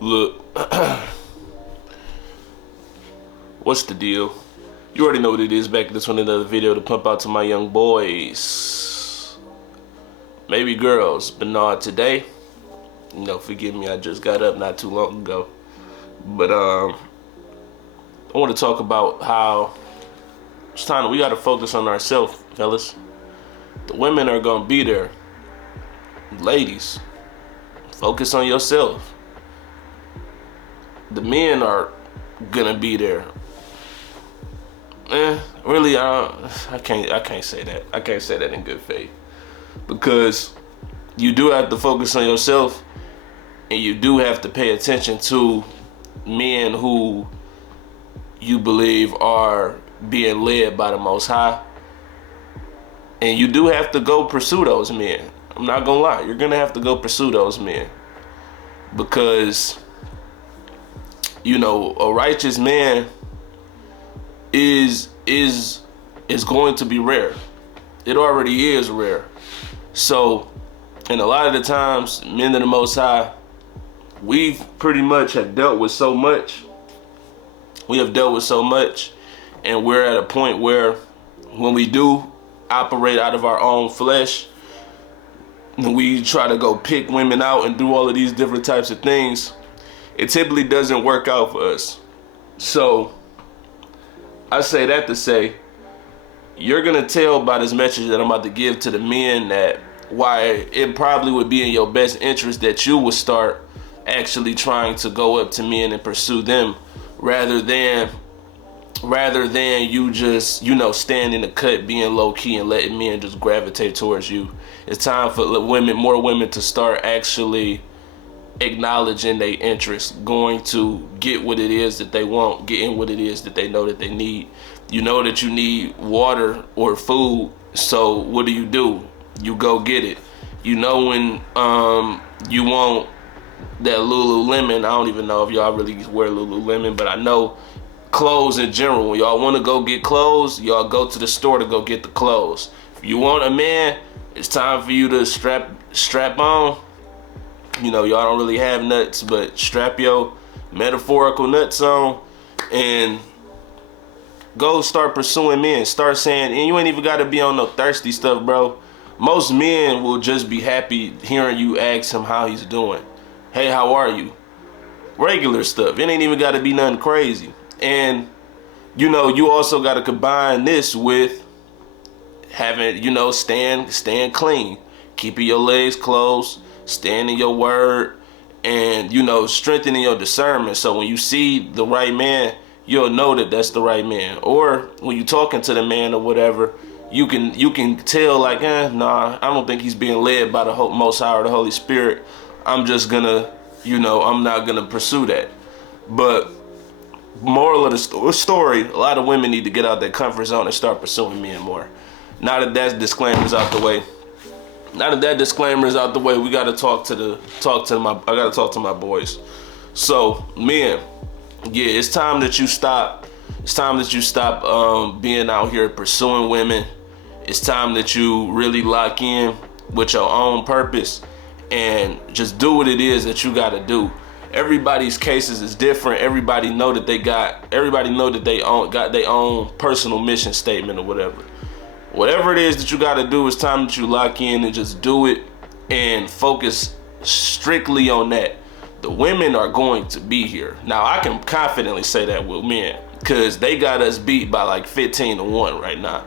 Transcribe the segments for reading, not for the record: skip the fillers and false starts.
Look, what's the deal? You already know what it is. Back to this one, another video to pump out to my young boys, maybe girls, but not today. Forgive me, I just got up not too long ago. But I want to talk about how it's time we got to focus on ourselves, fellas. The women are gonna be there. Ladies, focus on yourself. The men are gonna be there. Really, I can't say that. I can't say that in good faith, because you do have to focus on yourself, and you do have to pay attention to men who you believe are being led by the Most High, and you do have to go pursue those men. I'm not gonna lie, you're gonna have to go pursue those men, because a righteous man is going to be rare. It already is rare. So, and a lot of the times, men of the Most High, we've pretty much have dealt with so much. We have dealt with so much, and we're at a point where when we do operate out of our own flesh, when we try to go pick women out and do all of these different types of things, it typically doesn't work out for us. So I say that to say, you're gonna tell by this message that I'm about to give to the men that why it probably would be in your best interest that you would start actually trying to go up to men and pursue them, rather than you just stand in the cut being low key and letting men just gravitate towards you. It's time for more women to start actually acknowledging their interest, going to get what it is that they want, getting what it is that they know that they need. You know that you need water or food, so what do? You go get it. When you want that Lululemon, I don't even know if y'all really wear Lululemon, but I know clothes in general, when y'all want to go get clothes, y'all go to the store to go get the clothes. If you want a man, it's time for you to strap on. Y'all don't really have nuts, but strap your metaphorical nuts on and go start pursuing men. Start saying, and you ain't even got to be on no thirsty stuff, bro. Most men will just be happy hearing you ask him how he's doing. Hey, how are you? Regular stuff. It ain't even got to be nothing crazy. And you also got to combine this with having, staying clean, keeping your legs closed, staying in your word, and strengthening your discernment. So when you see the right man, you'll know that that's the right man. Or when you're talking to the man or whatever, you can tell like, nah, I don't think he's being led by the Most High or the Holy Spirit. I'm just gonna, I'm not gonna pursue that. But moral of the story, a lot of women need to get out their comfort zone and start pursuing men more. Now that that disclaimer's out the way, we gotta talk to my boys. So men, yeah, it's time that you stop. It's time that you stop being out here pursuing women. It's time that you really lock in with your own purpose and just do what it is that you gotta do. Everybody's cases is different. Everybody know that they got their own personal mission statement or whatever. Whatever it is that you gotta do, it's time that you lock in and just do it and focus strictly on that. The women are going to be here. Now I can confidently say that with men, because they got us beat by like 15-1 right now.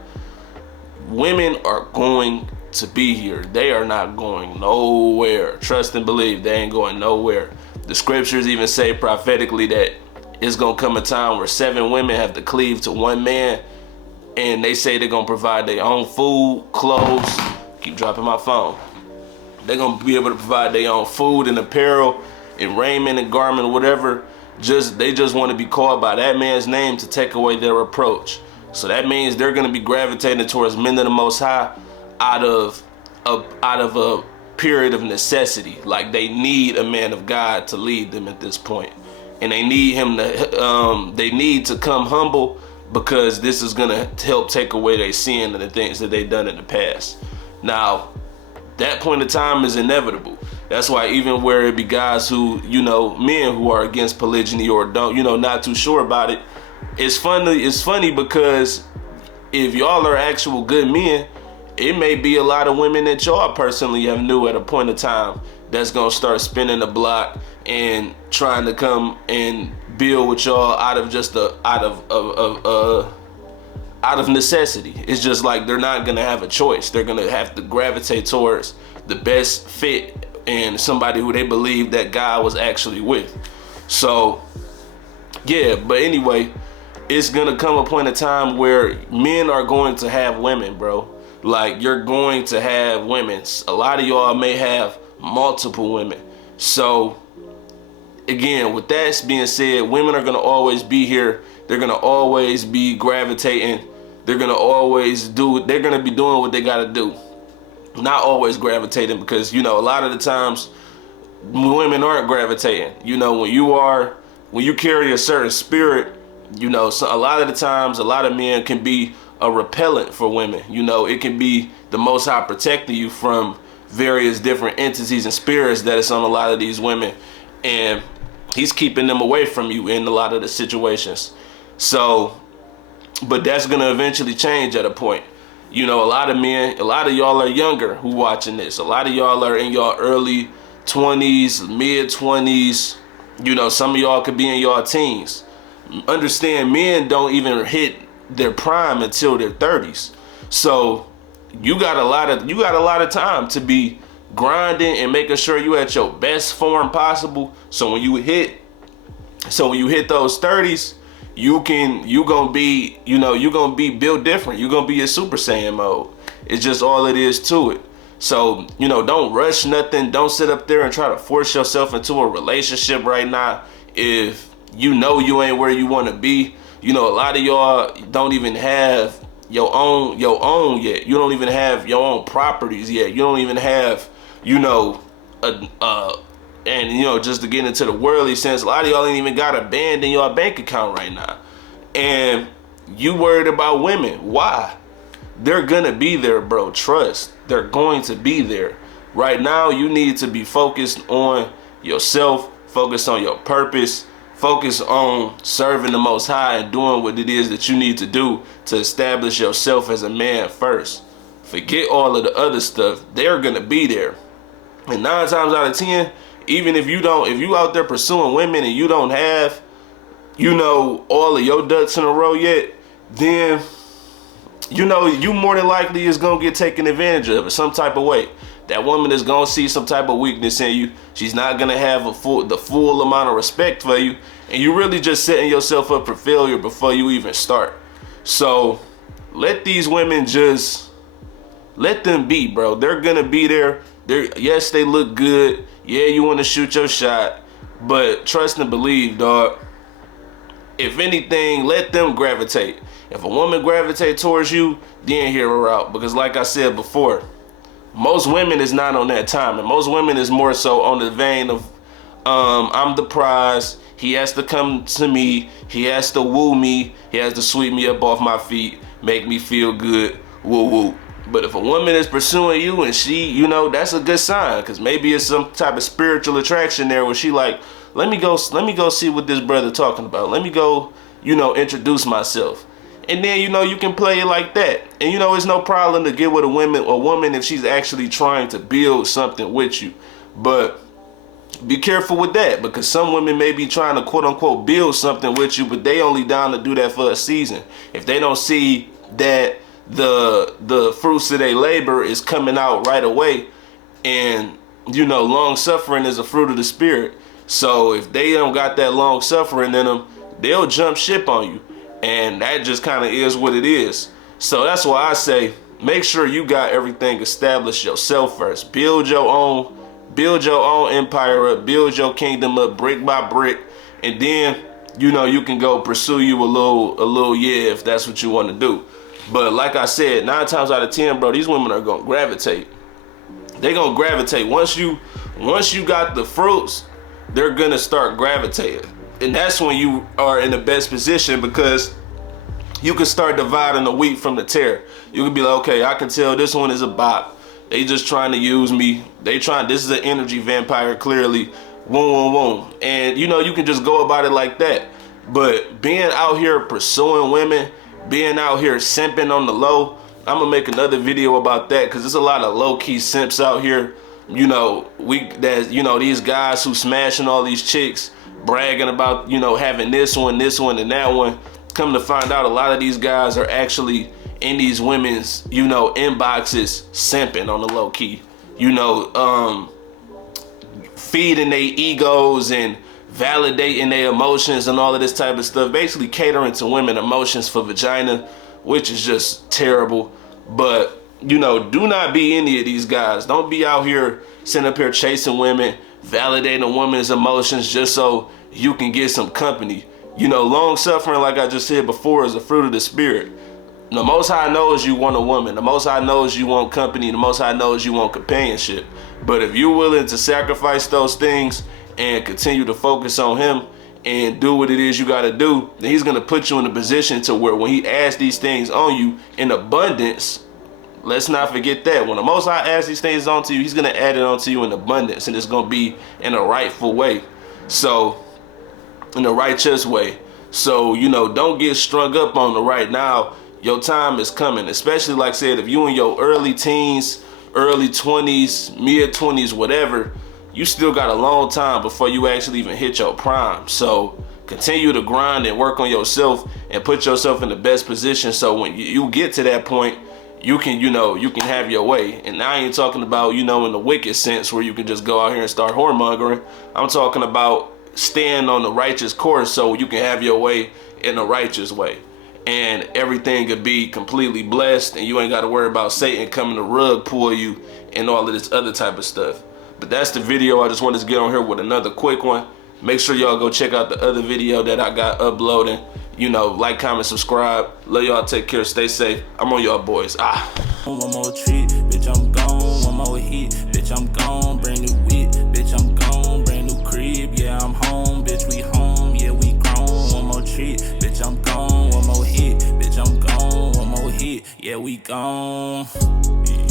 Women are going to be here. They are not going nowhere. Trust and believe, they ain't going nowhere. The scriptures even say prophetically that it's gonna come a time where 7 women have to cleave to 1 man, and they say they're gonna provide their own food, clothes. Keep dropping my phone. They're gonna be able to provide their own food and apparel and raiment and garment or whatever. They just want to be called by that man's name to take away their reproach. So that means they're gonna be gravitating towards men of the Most High out of a period of necessity. Like they need a man of God to lead them at this point, and they need him to they need to come humble, because this is gonna help take away their sin and the things that they've done in the past. Now that point of time is inevitable. That's why even where it be guys who, you know, men who are against polygyny or don't, you know, not too sure about it, it's funny because if y'all are actual good men, it may be a lot of women that y'all personally have knew at a point of time that's gonna start spinning the block and trying to come and build with y'all out of necessity. It's just like they're not gonna have a choice. They're gonna have to gravitate towards the best fit and somebody who they believe that God was actually with. So yeah, but anyway, it's gonna come a point of time where men are going to have women, bro. Like, you're going to have women. A lot of y'all may have multiple women. So again, with that being said, women are gonna always be here. They're gonna always be gravitating. They're gonna be doing what they gotta do. Not always gravitating, because, you know, a lot of the times women aren't gravitating. You know, when you carry a certain spirit, you know, so a lot of the times, a lot of men can be a repellent for women. You know, it can be the Most High protecting you from various different entities and spirits that is on a lot of these women, and he's keeping them away from you in a lot of the situations. So, but that's gonna eventually change at a point. You know, a lot of y'all are younger who watching this. A lot of y'all are in your early 20s, mid 20s. You know, some of y'all could be in your teens. Understand, men don't even hit their prime until their 30s. So you got a lot of time to be grinding and making sure you at your best form possible. So when you hit those 30s, you gonna be built different. You're gonna be in Super Saiyan mode. It's just all it is to it. So, you know, don't rush nothing. Don't sit up there and try to force yourself into a relationship right now if you know you ain't where you want to be. You know, a lot of y'all don't even have your own yet. You don't even have your own properties yet. You don't even have, you know, and, you know, just to get into the worldly sense, a lot of y'all ain't even got a band in your bank account right now. And you worried about women. Why? They're gonna be there, bro. Trust. They're going to be there. Right now, you need to be focused on yourself, focus on your purpose, focus on serving the Most High and doing what it is that you need to do to establish yourself as a man first. Forget all of the other stuff. They're gonna be there. And 9 times out of 10, even if you out there pursuing women and you don't have, you know, all of your ducks in a row yet, then, you know, you more than likely is gonna get taken advantage of in some type of way. That woman is gonna see some type of weakness in you. She's not gonna have the full amount of respect for you, and you really just setting yourself up for failure before you even start. So let these women let them be, bro. They're gonna be there. Yes, they look good. Yeah, you want to shoot your shot, but trust and believe, dog. If anything, let them gravitate. If a woman gravitate towards you, then hear her out. Because like I said before, most women is not on that time, and most women is more so on the vein of, I'm the prize. He has to come to me. He has to woo me. He has to sweep me up off my feet, make me feel good. Woo woo. But if a woman is pursuing you and she, you know, that's a good sign, because maybe it's some type of spiritual attraction there where she like, let me go see what this brother talking about. Let me go, you know, introduce myself. And then, you know, you can play it like that. And, you know, it's no problem to get with a woman if she's actually trying to build something with you. But be careful with that, because some women may be trying to quote unquote build something with you, but they only down to do that for a season. If they don't see that the fruits of their labor is coming out right away, and, you know, long suffering is a fruit of the spirit. So if they don't got that long suffering in them, they'll jump ship on you. And that just kind of is what it is. So that's why I say, make sure you got everything established yourself first. Build your own empire up, build your kingdom up brick by brick, and then, you know, you can go pursue you a little yeah, if that's what you want to do. But like I said, 9 times out of 10, bro, these women are gonna gravitate. They're gonna gravitate. Once you got the fruits, they're gonna start gravitating. And that's when you are in the best position, because you can start dividing the wheat from the tare. You can be like, okay, I can tell this one is a bop. They just trying to use me. This is an energy vampire, clearly. Woom. And you know, you can just go about it like that. But being out here pursuing women, being out here simping on the low, I'm gonna make another video about that, because there's a lot of low-key simps out here. You know, these guys who smashing all these chicks, bragging about, you know, having this one, and that one. Come to find out, a lot of these guys are actually in these women's, you know, inboxes simping on the low-key. You know, feeding their egos and validating their emotions and all of this type of stuff. Basically catering to women emotions for vagina, which is just terrible. But, you know, do not be any of these guys. Don't be out here sitting up here chasing women, validating a woman's emotions just so you can get some company. You know, long suffering, like I just said before, is a fruit of the spirit. The Most High knows you want a woman. The Most High knows you want company. The Most High knows you want companionship. But if you're willing to sacrifice those things and continue to focus on him and do what it is you got to do, then he's going to put you in a position to where when he adds these things on you in abundance, let's not forget that. When the Most High adds these things onto you, he's going to add it onto you in abundance, and it's going to be in a rightful way. So, in a righteous way. So, you know, don't get strung up on the right now. Your time is coming, especially like I said, if you in your early teens, early 20s, mid 20s, whatever, you still got a long time before you actually even hit your prime. So continue to grind and work on yourself and put yourself in the best position, so when you get to that point, you can, you know, you can have your way. And I ain't talking about, you know, in the wicked sense where you can just go out here and start whoremongering. I'm talking about staying on the righteous course so you can have your way in a righteous way. And everything could be completely blessed, and you ain't got to worry about Satan coming to rug pull you and all of this other type of stuff. But that's the video. I just wanted to get on here with another quick one. Make sure y'all go check out the other video that I got uploading. You know, like, comment, subscribe. Love y'all. Take care. Stay safe. I'm on y'all boys. One more treat, bitch, I'm gone. One more hit, bitch, I'm gone. Brand new whip, bitch, I'm gone. Brand new crib, yeah, I'm home. Bitch, we home, yeah, we grown. One more treat, bitch, I'm gone. One more hit, bitch, I'm gone. One more hit, yeah, we gone. Yeah.